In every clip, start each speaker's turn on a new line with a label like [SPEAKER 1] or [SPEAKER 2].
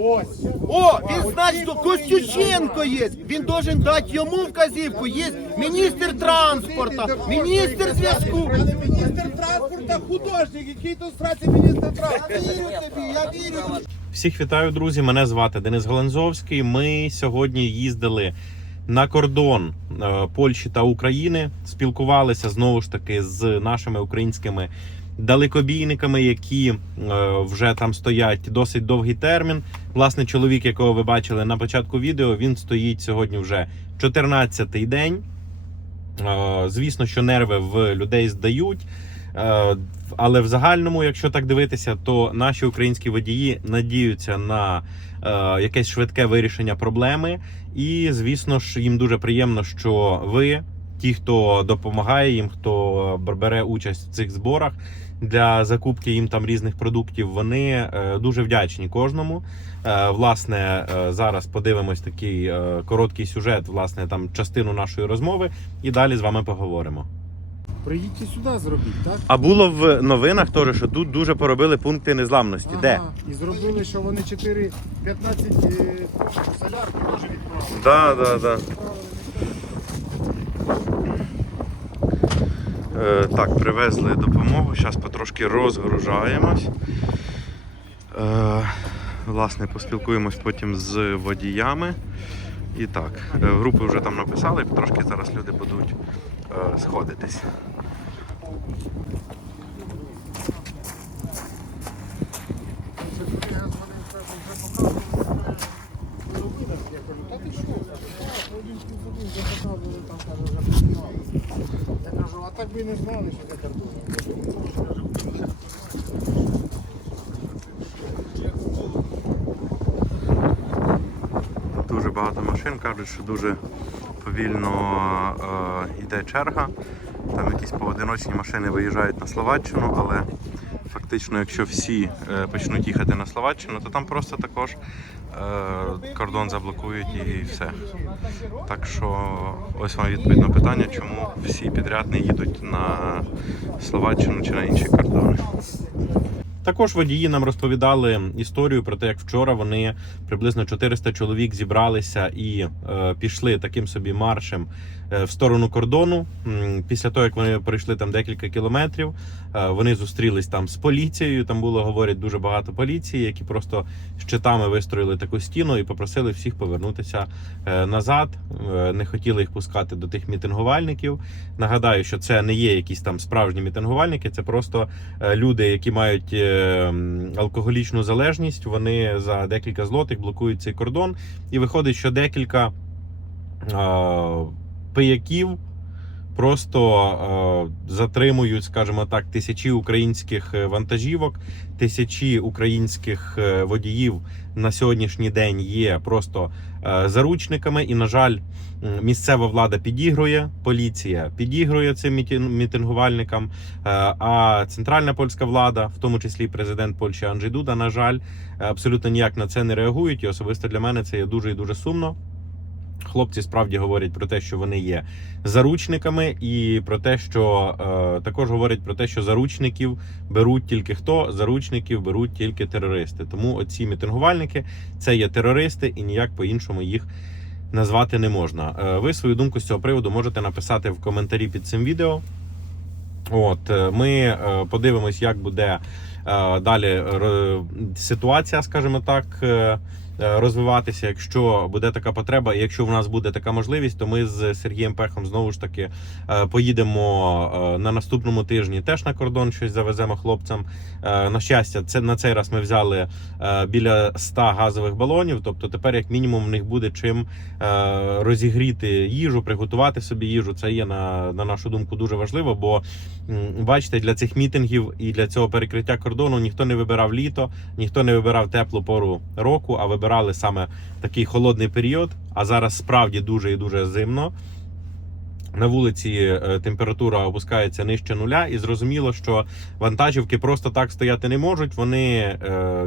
[SPEAKER 1] Ось.
[SPEAKER 2] О, він значить, що Костюченко є. Він должен дати йому вказівку. Є міністр транспорту, міністр зв'язку.
[SPEAKER 1] Але міністр транспорту художник, який тут страці міністр транспорту. Я вірю тобі, я вірю.
[SPEAKER 3] Всіх вітаю, друзі. Мене звати Денис Галанзовський. Ми сьогодні їздили на кордон е, Польщі та України. Спілкувалися знову ж таки з нашими українськими далекобійниками, які е, вже там стоять досить довгий термін. Власне, чоловік, якого ви бачили на початку відео, він стоїть сьогодні вже 14-й день. Е, Звісно, що нерви в людей здають. Е, Але в загальному, якщо так дивитися, то наші українські водії надіються на якесь швидке вирішення проблеми. І звісно ж, їм дуже приємно, що ви, ті, хто допомагає їм, хто бере участь в цих зборах для закупки їм там різних продуктів, вони е, дуже вдячні кожному. Е, Власне, е, зараз подивимось такий короткий сюжет, власне, там частину нашої розмови, і далі з вами поговоримо.
[SPEAKER 1] Приїдьте сюди зробіть, так?
[SPEAKER 3] А було в новинах теж, що тут дуже поробили пункти незламності. Де?
[SPEAKER 1] І зробили, що вони 4, 15 е, солярки теж відправили.
[SPEAKER 3] Да, да, да. Е, так, привезли допомогу. Зараз потрошки розгружаємось. Е, власне, поспілкуємось потім з водіями. І так, е, групи вже там написали, потрошки зараз люди будуть е, сходитись.
[SPEAKER 1] Та ти що? Один плюс один вже показували, там каже, вже піднімали. Я кажу, а так би і не знали, що це картон.
[SPEAKER 3] Дуже багато машин кажуть, що дуже повільно е, йде черга. Там якісь поодиночні машини виїжджають на Словаччину, але фактично, якщо всі е, почнуть їхати на Словаччину, то там просто також е, кордон заблокують і все. Так що ось вам відповідь на питання, чому всі підряд не їдуть на Словаччину чи на інші кордони. Також водії нам розповідали історію про те, як вчора вони приблизно 400 чоловік зібралися і е, пішли таким собі маршем в сторону кордону. Після того, як вони пройшли там декілька кілометрів, е, вони зустрілись там з поліцією. Там було говорять дуже багато поліції, які просто щитами вистроїли таку стіну і попросили всіх повернутися е, назад. Е, Не хотіли їх пускати до тих мітингувальників. Нагадаю, що це не є якісь там справжні мітингувальники, це просто е, люди, які мають е, алкоголічну залежність. Вони за декілька злотих блокують цей кордон, і виходить, що декілька е, пияків. Просто е, затримують, скажімо так, тисячі українських е, вантажівок, тисячі українських е, водіїв на сьогоднішній день є просто е, заручниками. І, на жаль, місцева влада підігрує, поліція підігрує цим мітингувальникам. Е, А центральна польська влада, в тому числі президент Польщі Анджей Дуда, на жаль, абсолютно ніяк на це не реагують. І особисто для мене це є дуже і дуже сумно. Хлопці справді говорять про те, що вони є заручниками, і про те, що е, також говорять про те, що заручників беруть тільки хто, заручників беруть тільки терористи. Тому оці мітингувальники це є терористи, і ніяк по-іншому їх назвати не можна. Е, ви свою думку з цього приводу можете написати в коментарі під цим відео. От е, ми е, подивимось, як буде далі ситуація, скажімо так, розвиватися. Якщо буде така потреба, і якщо в нас буде така можливість, то ми з Сергієм Пехом знову ж таки е, поїдемо е, на наступному тижні теж на кордон щось завеземо хлопцям. Е, На щастя, це на цей раз ми взяли е, біля 100 газових балонів. Тобто, тепер, як мінімум, в них буде чим е, розігріти їжу, приготувати собі їжу. Це є на, на нашу думку дуже важливо, бо бачите, для цих мітингів і для цього перекриття кордону ніхто не вибирав літо, ніхто не вибирав теплу пору року, а вибирали саме такий холодний період. А зараз справді дуже і дуже зимно. На вулиці е, температура опускається нижче нуля, і зрозуміло, що вантажівки просто так стояти не можуть. Вони е,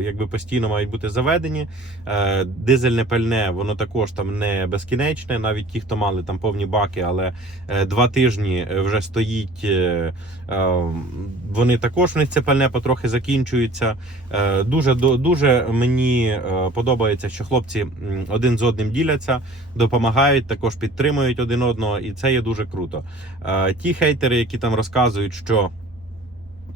[SPEAKER 3] якби постійно мають бути заведені. Е, дизельне пальне, воно також там не безкінечне. Навіть ті, хто мали там повні баки, але два тижні вже стоїть. Вони також в них це пальне потрохи закінчується. Дуже дуже мені подобається, що хлопці один з одним діляться, допомагають, також підтримують один одного, і це є дуже круто. Е, Ті хейтери, які там розказують, що.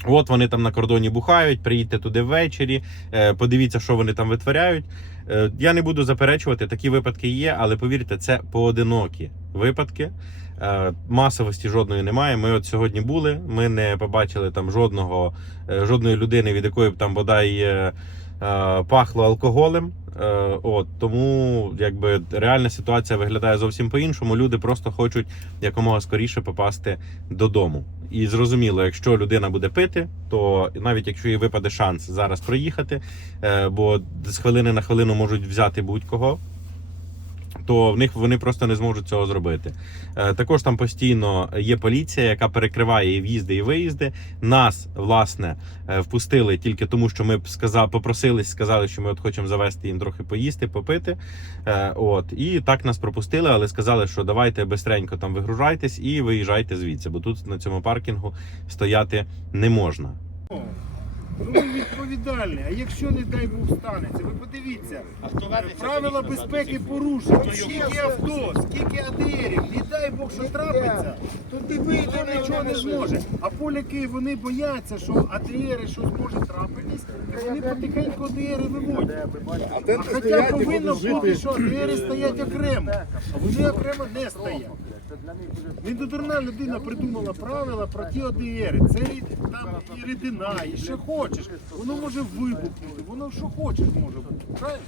[SPEAKER 3] От вони там на кордоні бухають, приїдьте туди ввечері, е, подивіться, що вони там витворяють. Е, Я не буду заперечувати, такі випадки є, але повірте, це поодинокі випадки. Масовості жодної немає. Ми от сьогодні були. Ми не побачили там жодного жодної людини, від якої б там бодай пахло алкоголем. Е, От тому якби реальна ситуація виглядає зовсім по-іншому. Люди просто хочуть якомога скоріше попасти додому. І зрозуміло, якщо людина буде пити, то навіть якщо їй випаде шанс зараз проїхати, е, бо з хвилини на хвилину можуть взяти будь-кого. То в них вони просто не зможуть цього зробити. Е, Також там постійно є поліція, яка перекриває і в'їзди, і виїзди. Нас власне е, впустили тільки тому, що ми сказали, попросились, сказали, що ми от хочемо завести їм трохи поїсти, попити. Е, От і так нас пропустили, але сказали, що давайте бистренько там вигружайтесь і виїжджайте звідси, бо тут на цьому паркінгу стояти не можна.
[SPEAKER 1] Ну, ви відповідальні. А якщо, не дай Бог, станеться, ви подивіться, правила безпеки порушені. Скільки авто, скільки АДРів, не дай Бог, що трапиться, то ти ніхто нічого не зможе. А поляки, вони бояться, що АДРи щось може трапитись, і вони потихеньку АДРи виводять. А хоча повинно бути, що АДРи стоять окремо, а вони окремо не стоять. Недодурна людина придумала правила про ті ОДР. Це і там і рідина, і що хочеш. Воно може вибухнути, воно що хочеш може бути. Правильно?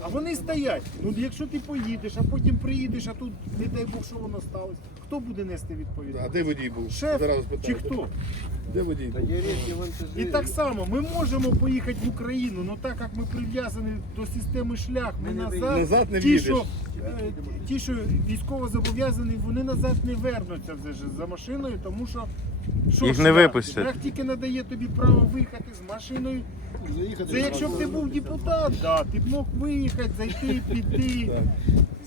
[SPEAKER 1] А вони стоять. Ну якщо ти поїдеш, а потім приїдеш, а тут не дай Бог, що воно сталося. Хто буде нести
[SPEAKER 4] А де водій був?
[SPEAKER 1] Шеф
[SPEAKER 4] Зараз
[SPEAKER 1] чи
[SPEAKER 4] питаю.
[SPEAKER 1] хто?
[SPEAKER 4] Де водій був?
[SPEAKER 1] І так само ми можемо поїхати в Україну, але так як ми прив'язані до системи шлях, ми назад,
[SPEAKER 4] Назад не
[SPEAKER 1] ті, що, ті, що військово зобов'язані, вони назад не вернуться вже ж за машиною, тому що що
[SPEAKER 3] Їх не
[SPEAKER 1] шлях?
[SPEAKER 3] випустять.
[SPEAKER 1] Шлях тільки надає тобі право виїхати з машиною. Це якщо б ти був депутат, да, ти б мог виїхати, зайти, піти,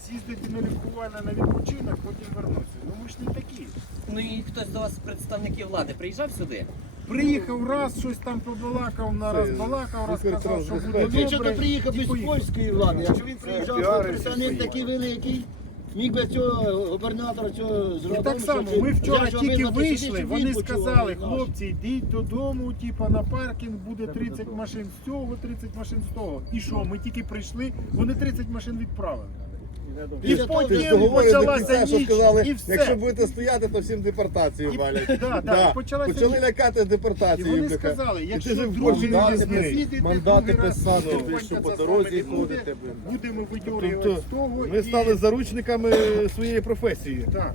[SPEAKER 1] з'їздити на лікування на відпочинок, потім вернутися. Ну ми ж не такі.
[SPEAKER 5] Ну і хтось до вас з представників влади приїжджав сюди?
[SPEAKER 1] Приїхав раз, щось там побалакав, на раз балакав, раз
[SPEAKER 4] Укртранс
[SPEAKER 1] сказав, що буде.
[SPEAKER 6] Він що то приїхав
[SPEAKER 1] і
[SPEAKER 6] із
[SPEAKER 1] поїхав.
[SPEAKER 6] польської влади. Якщо він приїжджав, то представник такий великий, міг би цього губернатора цього зробити.
[SPEAKER 1] І так само, ми вчора тільки вийшли, вони сказали, хлопці, йдіть додому, типа на паркінг буде 30 машин з цього, 30 машин з того. І що, ми тільки прийшли, вони 30 машин відправили. І
[SPEAKER 6] Після того,
[SPEAKER 1] потім
[SPEAKER 4] до
[SPEAKER 1] почалася
[SPEAKER 4] кінця, що
[SPEAKER 1] ніч,
[SPEAKER 4] сказали,
[SPEAKER 1] і все.
[SPEAKER 4] якщо будете стояти, то всім депортацію
[SPEAKER 1] І-
[SPEAKER 4] валять.
[SPEAKER 1] да, да, і почалася
[SPEAKER 4] Почали
[SPEAKER 1] ніч.
[SPEAKER 4] лякати
[SPEAKER 1] І
[SPEAKER 4] депортацією.
[SPEAKER 1] вони
[SPEAKER 4] бляха.
[SPEAKER 1] сказали,
[SPEAKER 4] І ти
[SPEAKER 1] якщо
[SPEAKER 4] ж в
[SPEAKER 1] другий
[SPEAKER 4] Польщі
[SPEAKER 1] раз
[SPEAKER 4] не Мандати
[SPEAKER 1] другий раз
[SPEAKER 4] писати, ви що по дорозі
[SPEAKER 1] вами не буде,
[SPEAKER 4] ходите, блін.
[SPEAKER 1] Будемо
[SPEAKER 4] Тобто
[SPEAKER 1] з того.
[SPEAKER 4] ми
[SPEAKER 1] і-
[SPEAKER 4] стали заручниками своєї професії.
[SPEAKER 1] Так.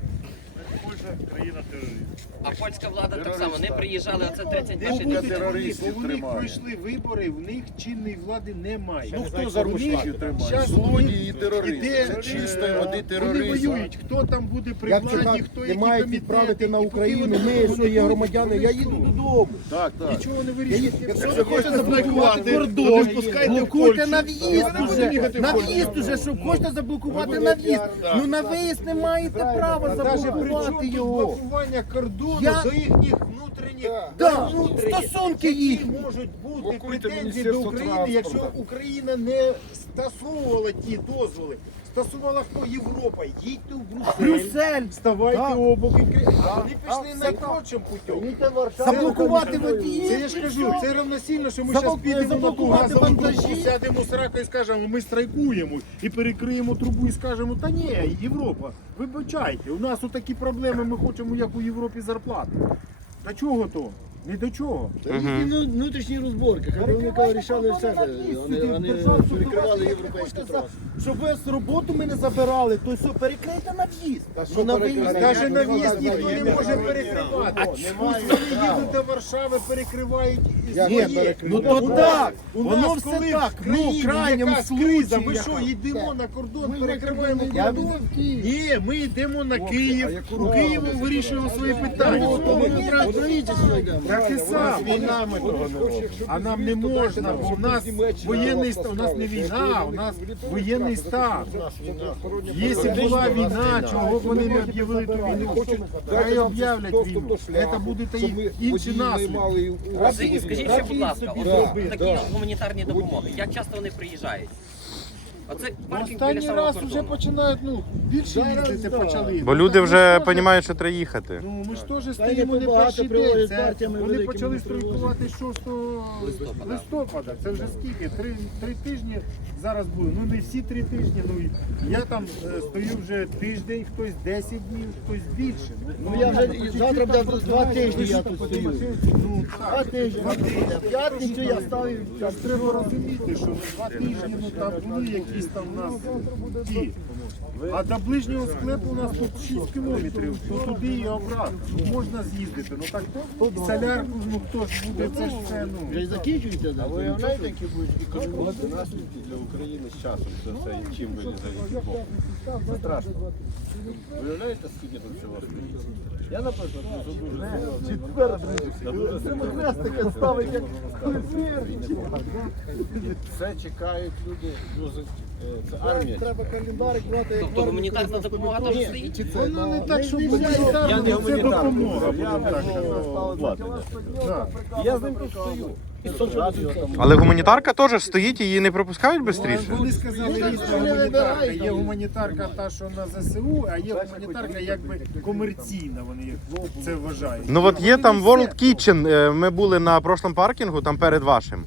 [SPEAKER 5] А польська влада так само не приїжджали, це 30
[SPEAKER 1] Не
[SPEAKER 5] тисяч.
[SPEAKER 4] терористів
[SPEAKER 1] вони, бо вони
[SPEAKER 4] тримає.
[SPEAKER 1] пройшли вибори, в них чинної влади немає.
[SPEAKER 4] Ну, хто
[SPEAKER 1] за
[SPEAKER 4] заручників тримає?
[SPEAKER 1] щас
[SPEAKER 4] Злодії і
[SPEAKER 1] іде,
[SPEAKER 4] терористи. Це
[SPEAKER 1] е,
[SPEAKER 4] чистої води
[SPEAKER 1] Вони
[SPEAKER 4] терористи.
[SPEAKER 1] воюють, хто там буде при
[SPEAKER 2] Як це
[SPEAKER 1] владі,
[SPEAKER 2] так?
[SPEAKER 1] хто
[SPEAKER 2] Не мають
[SPEAKER 1] комітети,
[SPEAKER 2] відправити на
[SPEAKER 1] і поки
[SPEAKER 2] Україну.
[SPEAKER 1] вони
[SPEAKER 2] Ми, що є громадяни, я їду додому.
[SPEAKER 4] Так, так.
[SPEAKER 1] Нічого не
[SPEAKER 2] Я
[SPEAKER 1] вирішують. Якщо
[SPEAKER 2] Якщо
[SPEAKER 1] ви
[SPEAKER 2] хочете заблокувати
[SPEAKER 1] кордон,
[SPEAKER 2] блокуйте на в'їзд уже. На в'їзд уже, щоб хочете заблокувати на в'їзд. Ну на виїзд не маєте права
[SPEAKER 1] Навіть
[SPEAKER 2] заблокувати його.
[SPEAKER 1] блокування кордону до їхніх внутрішніх
[SPEAKER 2] Да, стосунки
[SPEAKER 1] які
[SPEAKER 2] їхні.
[SPEAKER 1] можуть бути претензії до України, якщо. Україна не стосовувала ті дозволи. Стосувала хто Європа, їдьте в Брюссель,
[SPEAKER 2] Брюссель.
[SPEAKER 1] вставайте
[SPEAKER 2] Так.
[SPEAKER 1] обок і кри- А Вони пішли найкоротшим путем.
[SPEAKER 2] Заблокувати
[SPEAKER 1] Це
[SPEAKER 2] водіїв.
[SPEAKER 1] я ж кажу, це равносильно, що ми зараз підемо на ту
[SPEAKER 2] заблокувати
[SPEAKER 1] газову
[SPEAKER 2] вантажі.
[SPEAKER 1] трубу, сядемо з рака і скажемо, ми страйкуємо і перекриємо трубу і скажемо, та ні, Європа, вибачайте, у нас отакі проблеми, ми хочемо як у Європі зарплати. Та чого то? Ні до чого.
[SPEAKER 6] Їхні ну, внутрішні розборки, хай вони кажуть, рішали все, вони, вони перекривали європейську трасу.
[SPEAKER 2] Щоб ви з роботу ми не забирали, то все, перекрийте на в'їзд. Ну, на виїзд.
[SPEAKER 1] Навіть на в'їзд ніхто не може перекривати. А Пусть вони їдуть до Варшави, перекривають
[SPEAKER 2] Ні,
[SPEAKER 1] своє.
[SPEAKER 2] ну то так,
[SPEAKER 1] У
[SPEAKER 2] воно все
[SPEAKER 1] коли
[SPEAKER 2] так,
[SPEAKER 1] в
[SPEAKER 2] ну, в крайньому
[SPEAKER 1] криза, ми що, йдемо на кордон, перекриваємо кордон? Ні, ми йдемо на Київ, у Києву вирішуємо свої питання. Не
[SPEAKER 6] йде.
[SPEAKER 1] Так і сам. А нам не можна, бо у нас воєнний стан, у нас не війна, у нас воєнний стан. Якщо була війна, чого б вони не об'явили ту війну? Хай об'являть війну. Це буде та й- інші наслідки.
[SPEAKER 5] Скажіть, скажіть ще, будь ласка, от такі гуманітарні допомоги, як часто вони приїжджають? Оце паркінг біля
[SPEAKER 1] Останній
[SPEAKER 5] самого
[SPEAKER 1] раз вже починають, ну, більше їздити почали.
[SPEAKER 3] Бо люди вже розуміють, що треба їхати.
[SPEAKER 1] Ну, ми ж теж стоїмо не перший
[SPEAKER 6] привозять
[SPEAKER 1] день. Це
[SPEAKER 6] партіями
[SPEAKER 1] вони
[SPEAKER 6] великими
[SPEAKER 1] почали
[SPEAKER 6] не привозять.
[SPEAKER 1] стройкувати 6 листопада. Це вже скільки? Три, три тижні зараз буде. Ну не всі три тижні. Ну і я там е, стою вже тиждень, хтось 10 днів, хтось більше.
[SPEAKER 6] Ну я вже і завтра буде два тижні я тут стою.
[SPEAKER 1] Ну
[SPEAKER 6] Два
[SPEAKER 1] так.
[SPEAKER 6] тижні. В П'ятницю я ставив.
[SPEAKER 1] Так треба розуміти, що два тижні ну там були якісь там у нас ті. А до ближнього склепу у нас тут 6 кілометрів, то туди і обратно. Ну, можна з'їздити. Ну так солярку, ну хто ж буде, це ж все, ну.
[SPEAKER 6] Вже закінчується. да?
[SPEAKER 4] Виявляєте, які будуть економічні наслідки для України з часом це все і чим вилізе їх Бог? Це страшно. Виявляєте, скільки тут всього стоїть? Я, наприклад, дуже дуже серйозно. Це чекають люди, дуже, е, це армія.
[SPEAKER 6] Треба календарик брати. як
[SPEAKER 5] Тобто гуманітарна допомога теж стоїть?
[SPEAKER 1] Воно не так, що
[SPEAKER 4] Я не
[SPEAKER 1] це
[SPEAKER 4] гуманітарний,
[SPEAKER 1] допомога.
[SPEAKER 4] я
[SPEAKER 1] будемо так.
[SPEAKER 4] Я з ним тут стою.
[SPEAKER 3] Але гуманітарка теж стоїть, її не пропускають швидше.
[SPEAKER 1] Вони сказали різна гуманітарка. Є гуманітарка та, що на ЗСУ, а є гуманітарка якби комерційна, вони це вважають.
[SPEAKER 3] Ну от є там World Kitchen, е, ми були на прошлому паркінгу, там перед вашим.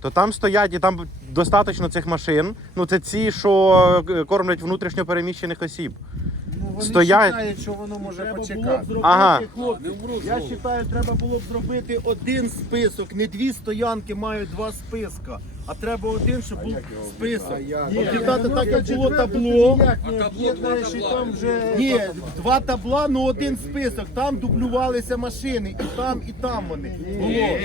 [SPEAKER 3] То там стоять і там достатньо цих машин. Ну це ці, що е, кормлять внутрішньо переміщених осіб.
[SPEAKER 1] Ну, вони
[SPEAKER 3] Стоять.
[SPEAKER 1] вважають, що воно може
[SPEAKER 2] Треба було б
[SPEAKER 1] почекати.
[SPEAKER 2] зробити,
[SPEAKER 3] Ага.
[SPEAKER 2] хлопці, я вважаю, треба було б зробити один список, не дві стоянки мають два списка, а треба один, щоб був список. Об'єднати так, як було табло. Ні, два табла, ну один список. Там дублювалися машини, і там, і там вони. Було.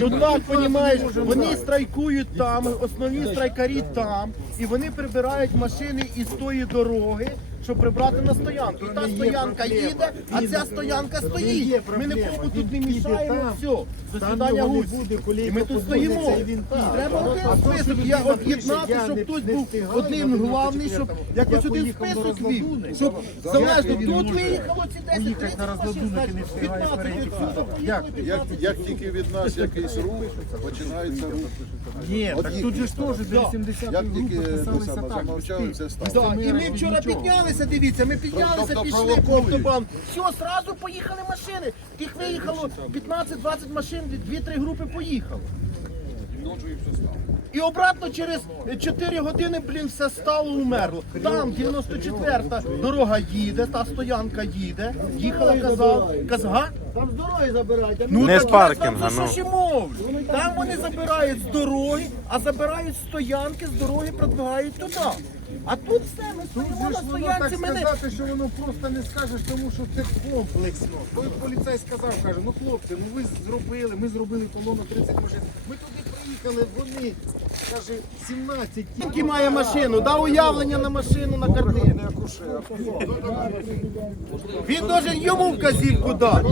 [SPEAKER 2] Ну так, розумієш, вони страйкують там, основні страйкарі там, і вони прибирають машини із тої дороги, щоб прибрати на стоянку. І та стоянка їде, а ця стоянка стоїть. Ми нікому тут не мішаємо, все.
[SPEAKER 1] Не
[SPEAKER 2] гусь. І ми тут стоїмо. Треба один список, я об'єднати, щоб хтось був одним главний, щоб якось один список вів. Щоб залежно, тут виїхало ці 10 30 машин,
[SPEAKER 1] Розладуни, ти не
[SPEAKER 2] значить
[SPEAKER 1] встигаєш
[SPEAKER 2] 15
[SPEAKER 1] перейти. Як?
[SPEAKER 4] Як, як тільки від нас якийсь рух, починається рух.
[SPEAKER 1] Ні, так тут же ж теж до 80
[SPEAKER 4] Як тільки
[SPEAKER 1] підписалися
[SPEAKER 4] саме
[SPEAKER 1] так.
[SPEAKER 4] замовчали, це стало.
[SPEAKER 2] І ми вчора піднялися, дивіться, ми піднялися,
[SPEAKER 4] Тобто
[SPEAKER 2] пішли по
[SPEAKER 4] провокують.
[SPEAKER 2] автобану. Все, одразу поїхали машини. Їх виїхало 15-20 машин, 2-3 групи поїхало. І обратно через 4 години, блін, все стало умерло. Там 94-та дорога їде, та стоянка їде. Їхала казав, казга.
[SPEAKER 6] Там з дороги забирають. а
[SPEAKER 3] Не
[SPEAKER 2] так
[SPEAKER 3] з паркінга,
[SPEAKER 2] за
[SPEAKER 3] ну.
[SPEAKER 2] що ще мовлю? Там вони забирають з дороги, а забирають з стоянки, з дороги продвигають туди. А тут все, ми стоїмо на
[SPEAKER 1] ж воно так сказати, що воно просто не скажеш, тому що це комплексно. Той поліцей сказав, каже, ну хлопці, ну ви зробили, ми зробили колону 30 машин. Ми туди приїхали, вони, каже, 17
[SPEAKER 2] Тільки має машину, дав уявлення на машину на картину. Він должен йому вказівку дати.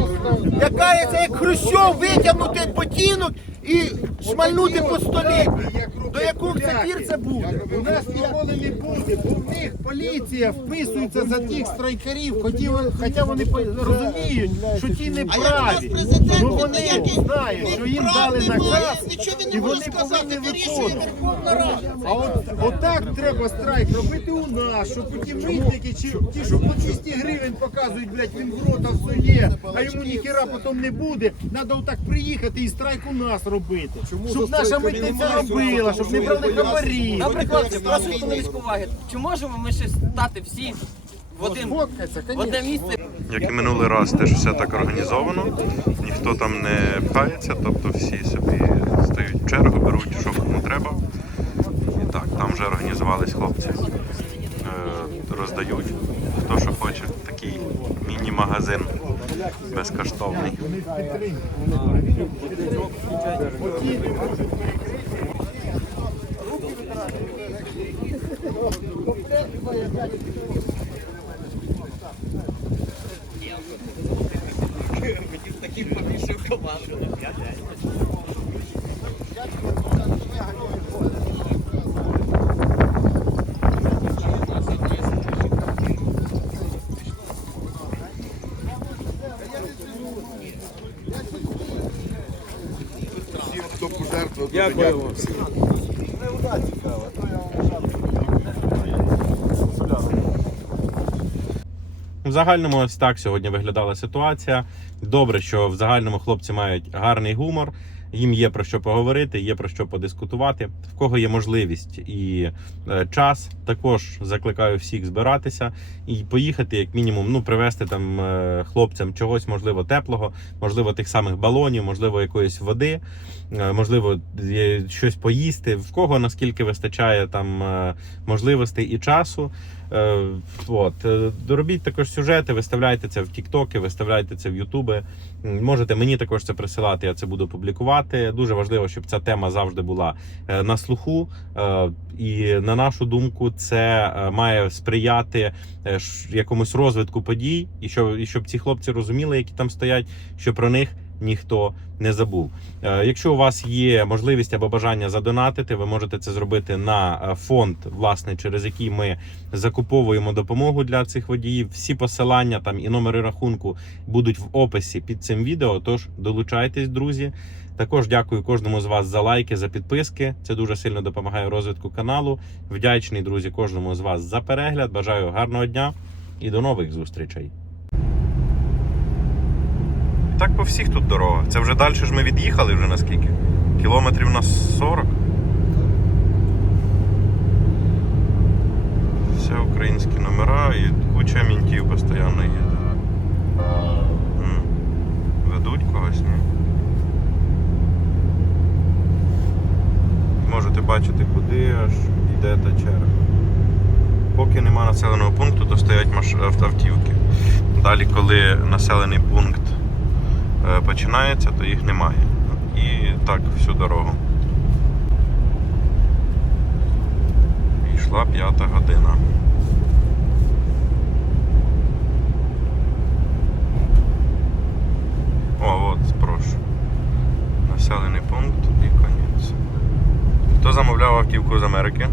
[SPEAKER 2] Яка це як Хрущов витягнути ботинок і шмальнути по столі. До якого це пір це буде?
[SPEAKER 1] У нас ніколи не буде, бо в них поліція вписується за тих страйкарів, хоча вони розуміють, що ті не праві. Ну вони знають, що їм дали наказ, і вони повинні виконувати. А от отак треба страйк робити у нас, щоб ті митники, чи ті, що по 200 гривень показують, блядь, він в рота всує, а йому ніхіра потім не буде. Треба отак приїхати і страйк у нас робити. Щоб наша митниця робила, щоб не брали хабарі.
[SPEAKER 5] Наприклад, просто хвилиночку уваги. Чи можемо ми ще стати всі в один, в одне місце.
[SPEAKER 3] Як і минулий раз, теж все так організовано. Ніхто там не пхається, тобто всі собі стають в чергу, беруть, що кому треба. І так, там вже організувались хлопці. Е, роздають хто що хоче. Такий міні-магазин безкоштовний. В загальному ось так сьогодні виглядала ситуація. Добре, що в загальному хлопці мають гарний гумор. Їм є про що поговорити, є про що подискутувати. В кого є можливість і е, час, також закликаю всіх збиратися і поїхати, як мінімум, ну привезти там е, хлопцям чогось, можливо, теплого, можливо, тих самих балонів, можливо, якоїсь води, е, можливо, щось поїсти. В кого наскільки вистачає там можливостей і часу. Е, От е, робіть також сюжети, виставляйте це в Тіктоки, виставляйте це в Ютуби. Можете мені також це присилати, я це буду публікувати. Дуже важливо, щоб ця тема завжди була е, на слуху. І на нашу думку, це має сприяти якомусь розвитку подій, і щоб, і щоб ці хлопці розуміли, які там стоять, що про них ніхто не забув. Е, Якщо у вас є можливість або бажання задонатити, ви можете це зробити на е, фонд, власне, через який ми закуповуємо допомогу для цих водіїв. Всі посилання там і номери рахунку будуть в описі під цим відео. Тож долучайтесь, друзі. Також дякую кожному з вас за лайки, за підписки. Це дуже сильно допомагає розвитку каналу. Вдячний, друзі, кожному з вас за перегляд. Бажаю гарного дня і до нових зустрічей. Так по всіх тут дорога. Це вже далі ж ми від'їхали вже наскільки? Кілометрів на 40. Все українські номера і куча мінтів постійно їде. Ведуть когось, ні? Можете бачити, куди аж йде та черга. Поки нема населеного пункту, то стоять автівки. Далі, коли населений пункт починається, то їх немає. І так всю дорогу. Йшла п'ята година. О, от, прошу. Населений пункт і конець. Хто замовляв автівку з Америки?